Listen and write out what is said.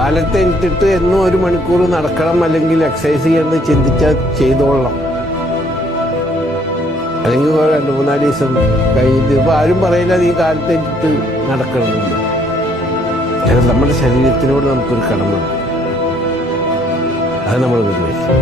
കാലത്ത് എണീറ്റിട്ട് എന്നും 1 മണിക്കൂർ നടക്കണം, അല്ലെങ്കിൽ എക്സസൈസ് ചെയ്യണമെന്ന് ചിന്തിച്ചാൽ ചെയ്തോളണം. അല്ലെങ്കിൽ 2-3-4 ദിവസം കഴിഞ്ഞിട്ട് ഇപ്പൊ ആരും പറയില്ല നീ കാലത്ത് എണീറ്റിട്ട് നടക്കണമെന്നില്ല. കാരണം നമ്മുടെ ശരീരത്തിനോട് നമുക്കൊരു കടമ, അത് നമ്മൾ നിർവഹിക്കും.